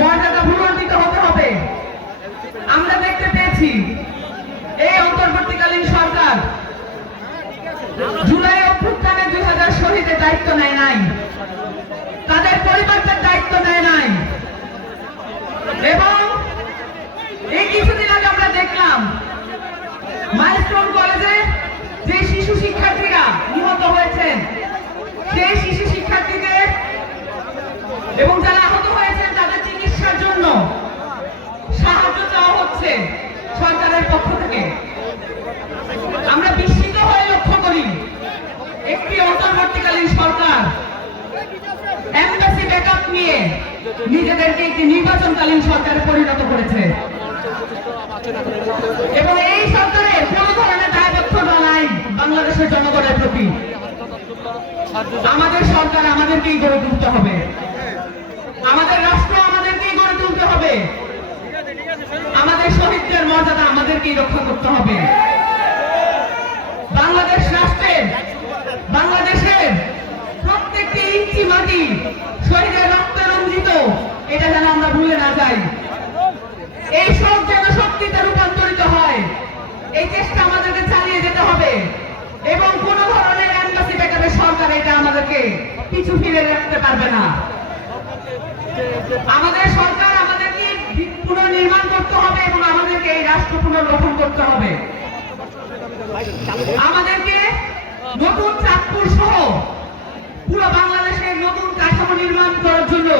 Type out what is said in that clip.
মর্যাদা ভূমিত হতে হবে। আমরা দেখতে পেয়েছি এই অন্তর্বর্তীকালীন সরকার জুলাই অভ্যুত্থানে 2000 শহীদের দায়িত্ব নেয় নাই, তাদের পরিবারদের দায়িত্ব নেয় নাই। এবং এই কিছুদিন আগে আমরা দেখলাম মাইলস্টোন কলেজে যে শিশু শিক্ষার্থীরা নিহত হয়েছেন, সেই শিশু শিক্ষার্থীদের এবং যারা আহত হয়েছেন তাদের চিকিৎসার জন্য সাহায্য চাওয়া হচ্ছে সরকারের পক্ষ থেকে। আমরা বিস্মিত হয়ে লক্ষ্য করি একটি অন্তর্বর্তীকালীন সরকার এমবাসি ব্যাকআপ নিয়ে নিজেদেরকে একটি নির্বাচনকালীন সরকারে পরিণত করেছে এবং এই সরকারের কোন ধরনের দায়বদ্ধতা নাই বাংলাদেশের জনগণের প্রতি। আমাদের সরকার আমাদেরকেই গড়ে তুলতে হবে, আমাদের রাষ্ট্র আমাদেরকেই গড়ে তুলতে হবে, আমাদের শহীদদের মর্যাদা আমাদেরকেই রক্ষা করতে হবে। বাংলাদেশ রাষ্ট্রের, বাংলাদেশের প্রত্যেকটি ইঞ্চি মাটি শহীদের রক্তে রঞ্জিত, এটা যেন আমরা ভুলে না যাই। এই সব যেন শক্তিতে রূপান্তরিত হয়, এই চেষ্টা আমাদেরকে চালিয়ে যেতে হবে এবং কোন ধরনের এমবাসি ব্যাকআপের সরকার এটা আমাদেরকে পিছু ফিরে রাখতে পারবে না। আমাদের সরকার আমাদেরকে পুনর্নির্মাণ করতে হবে এবং আমাদেরকে এই রাষ্ট্র পুনর্গঠন করতে হবে। আমাদেরকে নতুন চাঁদপুর সহ পুরো বাংলাদেশের নতুন কাঠামো নির্মাণ করার জন্য